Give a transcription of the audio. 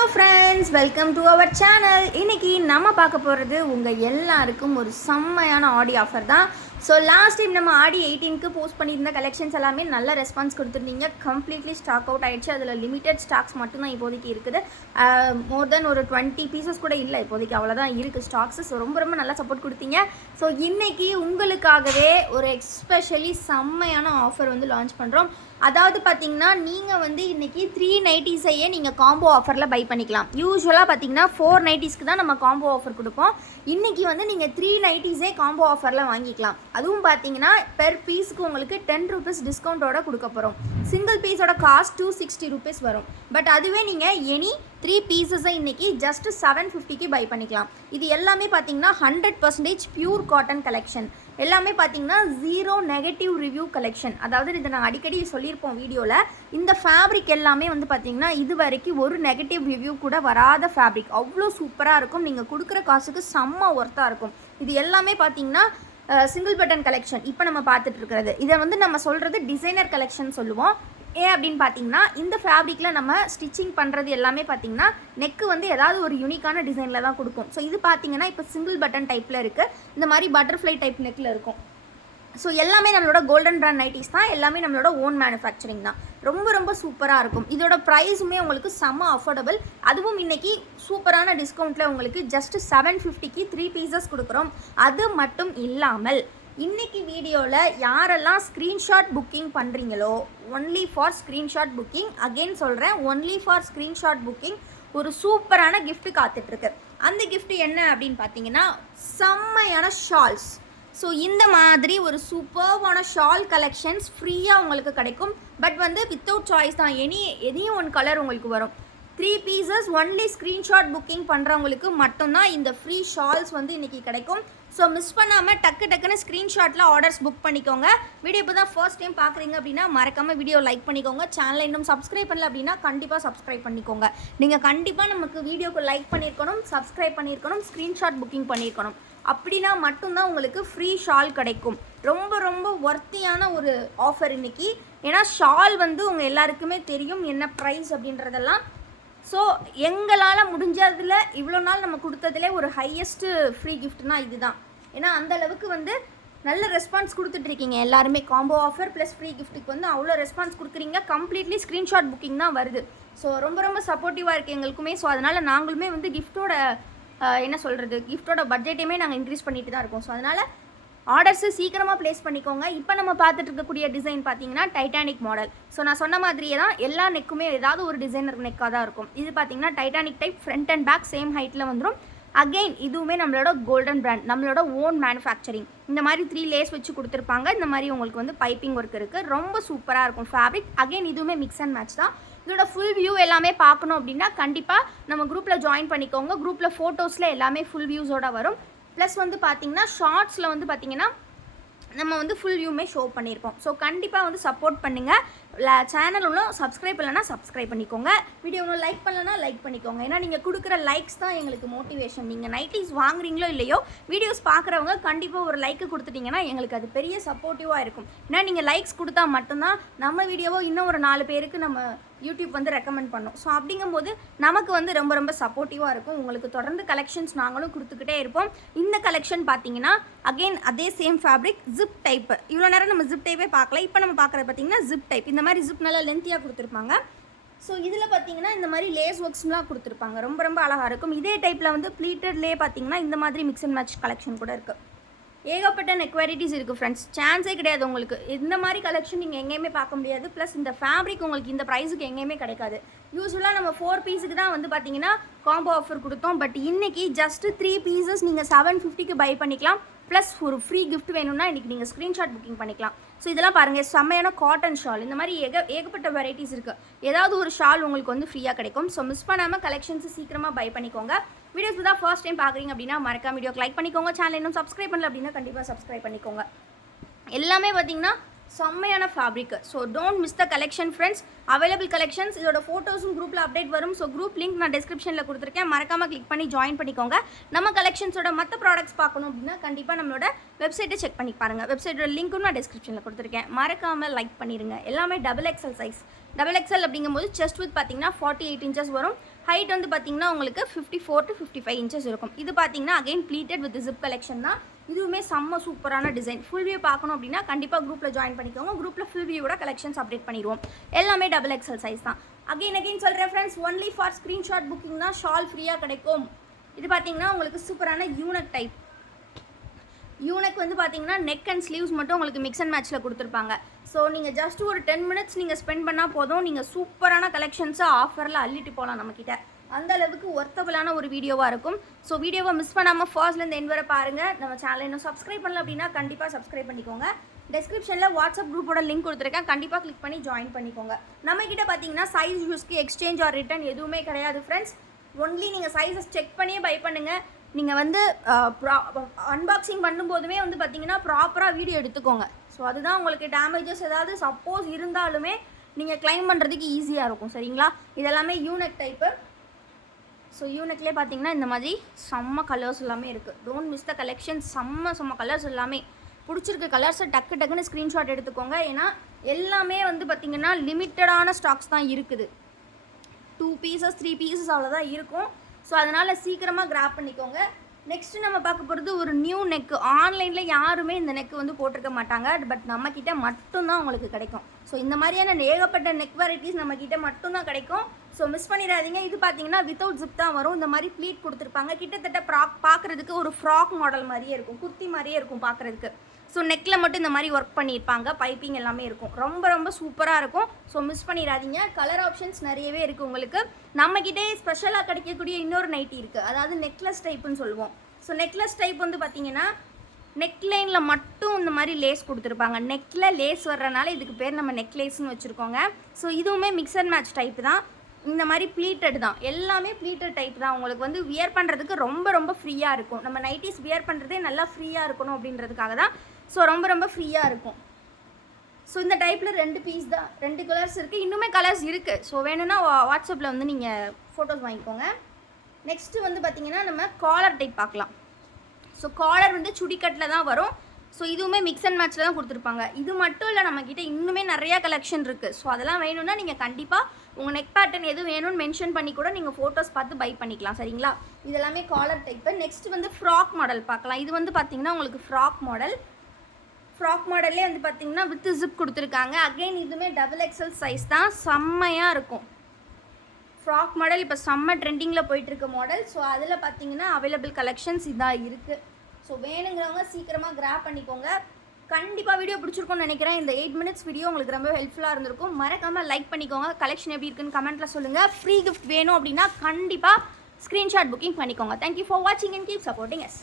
Hello friends, welcome to our channel. இன்றைக்கி நம்ம பார்க்க போகிறது உங்கள் எல்லாருக்கும் ஒரு செம்மையான ஆடி ஆஃபர் தான். ஸோ லாஸ்ட் டைம் நம்ம ஆடி 18க்கு போஸ்ட் பண்ணியிருந்த கலெக்ஷன்ஸ் எல்லாமே நல்ல ரெஸ்பான்ஸ் கொடுத்துருந்தீங்க. கம்ப்ளீட்லி ஸ்டாக் அவுட் ஆகிடுச்சு. அதில் லிமிட்டட் ஸ்டாக்ஸ் மட்டும்தான் இப்போதைக்கு இருக்குது. மோர் தென் ஒரு 20 பீசஸ் கூட இல்லை இப்போதைக்கு, அவ்வளோதான் இருக்குது ஸ்டாக்ஸு. ஸோ ரொம்ப ரொம்ப நல்லா சப்போர்ட் கொடுத்தீங்க. ஸோ இன்றைக்கி உங்களுக்காகவே ஒரு எக்ஸ்பெஷலி செம்மையான ஆஃபர் வந்து லான்ச் பண்ணுறோம். அதாவது பார்த்தீங்கன்னா நீங்கள் வந்து இன்றைக்கி 3 நைட்டிஸையே நீங்கள் காம்போ ஆஃபரில் பை பண்ணிக்கலாம். யூஸ்வலாக பார்த்தீங்கன்னா 4 நைட்டிஸ்க்கு தான் நம்ம காம்போ ஆஃபர் கொடுப்போம். இன்றைக்கி வந்து நீங்கள் 3 நைட்டிஸே காம்போ ஆஃபரில் வாங்கிக்கலாம். அதுவும் பார்த்தீங்கன்னா பெர் பீஸுக்கு உங்களுக்கு 10 ரூபீஸ் டிஸ்கவுண்ட்டோட கொடுக்க போகிறோம். சிங்கிள் பீஸோட காஸ்ட் 260 ரூபீஸ் வரும். பட் அதுவே நீங்கள் எனி 3 பீசஸை இன்றைக்கி ஜஸ்ட் 750க்கு பை பண்ணிக்கலாம். இது எல்லாமே பார்த்தீங்கன்னா 100% பியூர் காட்டன் கலெக்ஷன். எல்லாமே பார்த்தீங்கன்னா 0 நெகட்டிவ் ரிவ்யூ கலெக்ஷன். அதாவது இதை நான் அடிக்கடி சொல்லியிருப்போம் வீடியோவில். இந்த ஃபேப்ரிக் எல்லாமே வந்து பார்த்தீங்கன்னா இது வரைக்கும் ஒரு நெகட்டிவ் ரிவ்யூ கூட வராத ஃபேப்ரிக். அவ்வளோ சூப்பராக இருக்கும். நீங்கள் கொடுக்குற காசுக்கு செம்ம ஒர்த்தாக இருக்கும். இது எல்லாமே பார்த்தீங்கன்னா சிங்கிள் பட்டன் கலெக்ஷன். இப்போ நம்ம பார்த்துட்டு இருக்கிறது இதை வந்து நம்ம சொல்கிறது டிசைனர் கலெக்ஷன் சொல்லுவோம். ஏன் அப்படின்னு பார்த்தீங்கன்னா இந்த ஃபேப்ரிக்கில் நம்ம ஸ்டிச்சிங் பண்ணுறது எல்லாமே பார்த்தீங்கன்னா நெக்கு வந்து ஏதாவது ஒரு யூனிக்கான டிசைனில் தான் கொடுக்கும். ஸோ இது பார்த்தீங்கன்னா இப்போ சிங்கிள் பட்டன் டைப்பில் இருக்குது. இந்த மாதிரி பட்டர்ஃப்ளை டைப் நெக்கில் இருக்கும். ஸோ எல்லாமே நம்மளோட கோல்டன் பிராண்ட் நைட்டிஸ் தான். எல்லாமே நம்மளோட ஓன் மேனுஃபேக்சரிங் தான். ரொம்ப ரொம்ப சூப்பராக இருக்கும். இதோட ப்ரைஸுமே உங்களுக்கு செம்ம அஃபோர்டபுள். அதுவும் இன்றைக்கி சூப்பரான டிஸ்கவுண்ட்டில் உங்களுக்கு ஜஸ்ட் 750க்கு 3 பீசஸ் கொடுக்குறோம். அது மட்டும் இல்லாமல் இன்றைக்கி வீடியோவில் யாரெல்லாம் ஸ்க்ரீன்ஷாட் புக்கிங் பண்ணுறீங்களோ, only for screenshot booking, again சொல்கிறேன், ஒன்லி ஃபார் ஸ்க்ரீன்ஷாட் புக்கிங் ஒரு சூப்பரான கிஃப்ட்டு காத்துட்ருக்கு. அந்த கிஃப்ட் என்ன அப்படின்னு பார்த்தீங்கன்னா செம்மையான ஷால்ஸ். ஸோ இந்த மாதிரி ஒரு சூப்பர்வான ஷால் கலெக்ஷன்ஸ் ஃப்ரீயாக உங்களுக்கு கிடைக்கும். பட் வந்து வித்தவுட் சாய்ஸ் தான். எனியும் ஒன் கலர் உங்களுக்கு வரும். 3 பீசஸ் ஒன்லி ஸ்க்ரீன்ஷாட் புக்கிங் பண்ணுறவங்களுக்கு மட்டும்தான் இந்த ஃப்ரீ ஷால்ஸ் வந்து இன்றைக்கி கிடைக்கும். ஸோ மிஸ் பண்ணாமல் டக்குன்னு ஸ்க்ரீன்ஷாட்டில் ஆர்டர்ஸ் புக் பண்ணிக்கோங்க. வீடியோ இப்போ தான் ஃபர்ஸ்ட் டைம் பார்க்குறீங்க அப்படின்னா மறக்காமல் வீடியோ லைக் பண்ணிக்கோங்க. சேனலை இன்னும் சப்ஸ்கிரைப் பண்ணல அப்படின்னா கண்டிப்பாக சப்ஸ்கிரைப் பண்ணிக்கோங்க. நீங்கள் கண்டிப்பாக நமக்கு வீடியோக்கு லைக் பண்ணியிருக்கணும், சப்ஸ்கிரைப் பண்ணியிருக்கணும், ஸ்க்ரீன்ஷாட் புக்கிங் பண்ணியிருக்கணும். அப்படின்னா மட்டும்தான் உங்களுக்கு ஃப்ரீ ஷால் கிடைக்கும். ரொம்ப ரொம்ப ஒர்த்தியான ஒரு ஆஃபர் இன்றைக்கி. ஏன்னா ஷால் வந்து உங்கள் எல்லாருக்குமே தெரியும் என்ன ப்ரைஸ் அப்படின்றதெல்லாம். ஸோ எங்களால் முடிஞ்சதில் இவ்வளோ நாள் நம்ம கொடுத்ததுலே ஒரு ஹையஸ்ட்டு ஃப்ரீ கிஃப்ட்னா இது தான். ஏன்னா அந்தளவுக்கு வந்து நல்ல ரெஸ்பான்ஸ் கொடுத்துட்ருக்கீங்க எல்லாருமே. காம்போ ஆஃபர் ப்ளஸ் ஃப்ரீ கிஃப்ட்டுக்கு வந்து அவ்வளோ ரெஸ்பான்ஸ் கொடுக்குறீங்க. கம்ப்ளீட்லி ஸ்க்ரீன்ஷாட் புக்கிங் தான் வருது. ஸோ ரொம்ப ரொம்ப சப்போர்ட்டிவாக இருக்குது எங்களுக்குமே. ஸோ அதனால் நாங்களுமே வந்து கிஃப்ட்டோட கிஃப்ட்டோட பட்ஜெட்டையுமே நாங்கள் இன்க்ரீஸ் பண்ணிட்டு தான் இருக்கோம். ஸோ அதனால் ஆர்டர்ஸு சீக்கிரமாக ப்ளேஸ் பண்ணிக்கோங்க. இப்போ நம்ம பார்த்துட்டு இருக்கக்கூடிய டிசைன் பார்த்தீங்கன்னா டைட்டானிக் மாடல். ஸோ நான் சொன்ன மாதிரியே தான் எல்லா நெக்குமே ஏதாவது ஒரு டிசைனர் நெக்காக தான் இருக்கும். இது பார்த்தீங்கன்னா Titanic type, front and back same ஹைட்டில் வந்துடும். அகெயின் இதுவுமே நம்மளோட கோல்டன் பிராண்ட், நம்மளோட ஓன் மேனுஃபேக்சரிங். இந்த மாதிரி 3 லேஸ் வச்சு கொடுத்துருப்பாங்க. இந்த மாதிரி உங்களுக்கு வந்து பைப்பிங் ஒர்க் இருக்குது. ரொம்ப சூப்பராக இருக்கும் ஃபேப்ரிக். அகெயின் இதுவுமே மிக்ஸ் அண்ட் மேட்ச் தான். இதோட ஃபுல் வியூ எல்லாமே பார்க்கணும் அப்படின்னா கண்டிப்பாக நம்ம குரூப்பில் ஜாயின் பண்ணிக்கோங்க. குரூப்பில் ஃபோட்டோஸில் எல்லாமே ஃபுல் வியூஸோட வரும். ப்ளஸ் வந்து பார்த்திங்கன்னா ஷார்ட்ஸில் வந்து பார்த்திங்கன்னா நம்ம வந்து ஃபுல் வியூமே ஷோ பண்ணியிருப்போம். ஸோ கண்டிப்பாக வந்து சப்போர்ட் பண்ணுங்கள். சேனல் ஒன்றும் சப்ஸ்கிரைப் பண்ணலன்னா சப்ஸ்கிரைப் பண்ணிக்கோங்க. வீடியோ ஒன்றும் லைக் பண்ணலன்னா லைக் பண்ணிக்கோங்க. ஏன்னா நீங்கள் கொடுக்குற லைக்ஸ் தான் எங்களுக்கு மோட்டிவேஷன். நீங்கள் நைட்டிஸ் வாங்குறீங்களோ இல்லையோ, வீடியோஸ் பார்க்குறவங்க கண்டிப்பாக ஒரு லைக்கு கொடுத்துட்டிங்கன்னா எங்களுக்கு அது பெரிய சப்போர்ட்டிவாக இருக்கும். ஏன்னா நீங்கள் லைக்ஸ் கொடுத்தா மட்டும்தான் நம்ம வீடியோவோ இன்னும் ஒரு 4 பேருக்கு நம்ம யூடியூப் வந்து ரெக்கமெண்ட் பண்ணோம். ஸோ அப்படிங்கும்போது நமக்கு வந்து ரொம்ப ரொம்ப சப்போர்ட்டிவாக இருக்கும். உங்களுக்கு தொடர்ந்து கலெக்ஷன்ஸ் நாங்களும் கொடுத்துக்கிட்டே இருப்போம். இந்த கலெக்ஷன் பார்த்தீங்கன்னா அகெயின் அதே சேம் ஃபேப்ரிக், ஜிப் டைப்பு. இவ்வளோ நேரம் நம்ம ஜிப் டைப்பே பார்க்கல. இப்போ நம்ம பார்க்குறது பார்த்தீங்கன்னா ஜிப் டைப். இந்த மாதிரி ஜிப் நல்லா லென்த்தியாக கொடுத்துருப்பாங்க. ஸோ இதில் பார்த்தீங்கன்னா இந்த மாதிரி லேஸ் ஒர்க்ஸ்லாம் கொடுத்துருப்பாங்க. ரொம்ப ரொம்ப அழகாக இருக்கும். இதே டைப்பில் வந்து ப்ளீட்டட்லேயே பார்த்தீங்கன்னா இந்த மாதிரி மிக்ஸ் அண்ட் மேட்ச் கலெக்ஷன் கூட இருக்குது. ஏகப்பட்ட நெக் வெரைட்டிஸ் இருக்குது ஃப்ரெண்ட்ஸ். சான்ஸே கிடையாது உங்களுக்கு. இந்த மாதிரி கலெக்ஷன் நீங்கள் எங்கேயுமே பார்க்க முடியாது. ப்ளஸ் இந்த ஃபேப்ரிக் உங்களுக்கு இந்த ப்ரைஸுக்கு எங்கேயுமே கிடைக்காது. யூஸ்வலாக நம்ம 4 பீஸுக்கு தான் வந்து பார்த்தீங்கன்னா காம்போ ஆஃபர் கொடுத்தோம். பட் இன்றைக்கி ஜஸ்ட் 3 பீசஸ் நீங்கள் 750க்கு பை பண்ணிக்கலாம். ப்ளஸ் ஒரு ஃப்ரீ கிஃப்ட் வேணும்னா இன்றைக்கி நீங்கள் ஸ்க்ரீன்ஷாட் புக்கிங் பண்ணிக்கலாம். ஸோ இதெல்லாம் பாருங்கள், செம்மையான காட்டன் ஷால். இந்த மாதிரி ஏகப்பட்ட வெரைட்டிஸ் இருக்குது. ஏதாவது ஒரு ஷால் உங்களுக்கு வந்து ஃப்ரீயாக கிடைக்கும். ஸோ மிஸ் பண்ணாமல் கலெக்ஷன்ஸு சீக்கிரமாக பை பண்ணிக்கோங்க. வீடியோஸ் தான் ஃபர்ஸ்ட் டைம் பார்க்குறீங்க அப்படின்னா மறக்காம வீடியோக்கு லைக் பண்ணிக்கோங்க. சேனல் இன்னும் சப்ஸ்கிரைப் பண்ணல அப்படின்னா கண்டிப்பாக சப்ஸ்கிரைப் பண்ணிக்கோங்க. எல்லாமே பார்த்தீங்கன்னா செம்மையான fabric. So don't miss the collection friends. Available collections. இதோட ஃபோட்டோஸும் குரூப்பில் அப்டேட் வரும். ஸோ குரூப் லிங்க் நான் டிஸ்கிரிப்ஷனில் கொடுத்துருக்கேன். மறக்காமல் கிளிக் பண்ணி ஜாயின் பண்ணிக்கோங்க. நம்ம கலெக்ஷன்ஸோட மற்ற ப்ராடக்ட்ஸ் பார்க்கணும் அப்படின்னா கண்டிப்பாக நம்மளோட வெப்சைட்டை செக் பண்ணி பாருங்கள். வெப்சைட்டோட லிங்க்கும் நான் டிஸ்கிரிப்ஷனில் கொடுத்துருக்கேன். மறக்காமல் லைக் பண்ணிடுங்க. எல்லாமே XXL சைஸ். XXL அப்படிங்கும்போது செஸ்ட் வித் பார்த்தீங்கன்னா 48 இன்ச்சஸ் வரும். ஹைட் வந்து பார்த்தீங்கன்னா உங்களுக்கு 54 to 55 இன்ச்சஸ் இருக்கும். இது பார்த்தீங்கன்னா again pleated with zip collection தான். இதுவுமே செம்ம சூப்பரான டிசைன். ஃபுல் வியூ பார்க்கணும் அப்படின்னா கண்டிப்பாக குரூப்பில் ஜாயின் பண்ணிக்கோங்க. குரூப்பில் ஃபுல் வியூவோட கலெக்ஷன்ஸ் அப்டேட் பண்ணிடுவோம். எல்லாமே XXL சைஸ் தான். அகைன் சொல்கிறேன் friends, only for screenshot booking தான் ஷால் ஃப்ரீயாக கிடைக்கும். இது பார்த்தீங்கன்னா உங்களுக்கு சூப்பரான யூனக் டைப். யூனக் வந்து பார்த்தீங்கன்னா நெக் அண்ட் ஸ்லீவ்ஸ் மட்டும் உங்களுக்கு மிக்ஸ் அண்ட் மேட்ச்சில் கொடுத்துருப்பாங்க. ஸோ நீங்கள் ஜஸ்ட் ஒரு 10 minutes நீங்கள் ஸ்பெண்ட் பண்ணால் போதும், நீங்கள் சூப்பரான கலெக்ஷன்ஸை ஆஃபரில் அள்ளிட்டு போகலாம் நம்மக்கிட்ட. அந்த அளவுக்கு ஒர்த்தபுளான ஒரு வீடியோவாக இருக்கும். ஸோ வீடியோவை மிஸ் பண்ணாமல் ஃபர்ஸ்ட்லேருந்து எண்ட் வரை பாருங்கள். நம்ம சேனலை இன்னும் சப்ஸ்கிரைப் பண்ணல அப்படின்னா கண்டிப்பாக சப்ஸ்கிரைப் பண்ணிக்கோங்க. டெஸ்கிரிப்ஷனில் வாட்ஸ்அப் குரூப்போட லிங்க் கொடுத்துருக்கேன், கண்டிப்பாக கிளிக் பண்ணி ஜாயின் பண்ணிக்கோங்க. நம்மக்கிட்ட பார்த்தீங்கன்னா சைஸ் யூஸ்க்கு எக்ஸ்சேஞ்ச் ஆர் ரிட்டர்ன் எதுவுமே கிடையாது ஃப்ரெண்ட்ஸ். ஒன்லி நீங்கள் சைஸஸ் செக் பண்ணியே பை பண்ணுங்கள். நீங்கள் வந்து அன்பாக்சிங் பண்ணும்போதுமே வந்து பார்த்தீங்கன்னா ப்ராப்பராக வீடியோ எடுத்துக்கோங்க. ஸோ அதுதான் உங்களுக்கு டேமேஜஸ் ஏதாவது சப்போஸ் இருந்தாலுமே நீங்கள் கிளைம் பண்ணுறதுக்கு ஈஸியாக இருக்கும். சரிங்களா? இதெல்லாமே யூனக் டைப்பு. ஸோ யூனக்லேயே பார்த்தீங்கன்னா இந்த மாதிரி செம்ம கலர்ஸ் எல்லாமே இருக்குது. Don't miss the collection. செம்ம கலர்ஸ் எல்லாமே. பிடிச்சிருக்க கலர்ஸை டக்குன்னு ஸ்க்ரீன்ஷாட் எடுத்துக்கோங்க. ஏன்னா எல்லாமே வந்து பார்த்திங்கன்னா லிமிட்டடான ஸ்டாக்ஸ் தான் இருக்குது. 2 pieces 3 pieces அவ்வளோதான் இருக்கும். ஸோ அதனால் சீக்கிரமாக கிராப் பண்ணிக்கோங்க. நெக்ஸ்ட்டு நம்ம பார்க்க போகிறது ஒரு நியூ நெக்கு. ஆன்லைனில் யாருமே இந்த நெக்கு வந்து போட்டிருக்க மாட்டாங்க, பட் நம்மக்கிட்ட மட்டும்தான் உங்களுக்கு கிடைக்கும். ஸோ இந்த மாதிரியான ஏகப்பட்ட நெக் வெரைட்டிஸ் நம்மக்கிட்ட மட்டும்தான் கிடைக்கும். ஸோ மிஸ் பண்ணிடாதீங்க. இது பார்த்தீங்கன்னா வித்தவுட் ஜிப் தான் வரும். இந்த மாதிரி ப்ளீட் கொடுத்துருப்பாங்க. கிட்டத்தட்ட பார்க்குறதுக்கு ஒரு ஃப்ராக் மாடல் மாதிரியே இருக்கும், குர்த்தி மாதிரியே இருக்கும் பார்க்குறதுக்கு. ஸோ நெக்கில் மட்டும் இந்த மாதிரி ஒர்க் பண்ணியிருப்பாங்க. பைப்பிங் எல்லாமே இருக்கும். ரொம்ப சூப்பராக இருக்கும். ஸோ மிஸ் பண்ணிடாதீங்க. கலர் ஆப்ஷன்ஸ் நிறையவே இருக்குது உங்களுக்கு. நம்மக்கிட்டே ஸ்பெஷலாக கிடைக்கக்கூடிய இன்னொரு நைட்டி இருக்குது, அதாவது நெக்லஸ் டைப்புன்னு சொல்லுவோம். ஸோ நெக்லஸ் டைப் வந்து பார்த்தீங்கன்னா நெக்லைனில் மட்டும் இந்த மாதிரி லேஸ் கொடுத்துருப்பாங்க. நெக்கில் லேஸ் வர்றதுனால இதுக்கு பேர் நம்ம நெக்லேஸ்ன்னு வச்சுருக்கோங்க. ஸோ இதுவுமே மிக்ஸ் அண்ட் மேட்ச் டைப் தான். இந்த மாதிரி ப்ளீட்டட் தான். எல்லாமே ப்ளீட்டட் டைப் தான். உங்களுக்கு வந்து வியர் பண்ணுறதுக்கு ரொம்ப ஃப்ரீயாக இருக்கும். நம்ம நைட்டிஸ் வியர் பண்ணுறதே நல்லா ஃப்ரீயாக இருக்கணும் அப்படின்றதுக்காக தான். ஸோ ரொம்ப ஃப்ரீயாக இருக்கும். ஸோ இந்த டைப்பில் 2 பீஸ் தான், 2 கலர்ஸ் இருக்குது. இன்னுமே கலர்ஸ் இருக்குது. ஸோ வேணும்னா வாட்ஸ்அப்பில் வந்து நீங்கள் ஃபோட்டோஸ் வாங்கிக்கோங்க. நெக்ஸ்ட்டு வந்து பார்த்திங்கன்னா நம்ம காலர் டைப் பார்க்கலாம். ஸோ காலர் வந்து சுடிக்கட்டில் தான் வரும். ஸோ இதுவுமே மிக்ஸ் அண்ட் மேட்ச்சில் தான் கொடுத்துருப்பாங்க. இது மட்டும் இல்லை, நம்மக்கிட்ட இன்னுமே நிறையா கலெக்ஷன் இருக்குது. ஸோ அதெல்லாம் வேணும்னா நீங்கள் கண்டிப்பாக உங்கள் நெக் பேட்டர்ன் எது வேணும்னு மென்ஷன் பண்ணி கூட நீங்கள் ஃபோட்டோஸ் பார்த்து பை பண்ணிக்கலாம். சரிங்களா? இதெல்லாமே காலர் டைப்பு. நெக்ஸ்ட் வந்து ஃப்ராக் மாடல் பார்க்கலாம். இது வந்து பார்த்திங்கன்னா உங்களுக்கு ஃப்ராக் மாடல்லே வந்து பார்த்திங்கன்னா வித் ஜிப் கொடுத்துருக்காங்க. அகெயின் இதுவுமே XXL சைஸ் தான். செம்மையாக இருக்கும். ஃப்ராக் மாடல் இப்போ செம்ம ட்ரெண்டிங்கில் போயிட்டுருக்க மாடல். ஸோ அதில் பார்த்தீங்கன்னா அவைலபிள் கலெக்ஷன்ஸ் இதாக இருக்குது. ஸோ வேணுங்கிறவங்க சீக்கிரமாக கிராப் பண்ணிக்கோங்க. கண்டிப்பாக வீடியோ பிடிச்சிருக்கும்னு நினைக்கிறேன். இந்த 8 minutes வீடியோ உங்களுக்கு ரொம்ப ஹெல்ப்ஃபுல்லாக இருந்திருக்கும். மறக்காமல் லைக் பண்ணிக்கோங்க. கலெக்ஷன் எப்படி இருக்குன்னு கமெண்ட்டில் சொல்லுங்கள். ஃப்ரீ கிஃப்ட் வேணும் அப்படின்னா கண்டிப்பாக ஸ்க்ரீன்ஷாட் புக்கிங் பண்ணிக்கோங்க. தேங்க்யூ ஃபார் வாட்சிங் அண்ட் கீப் சப்போர்ட்டிங் எஸ்.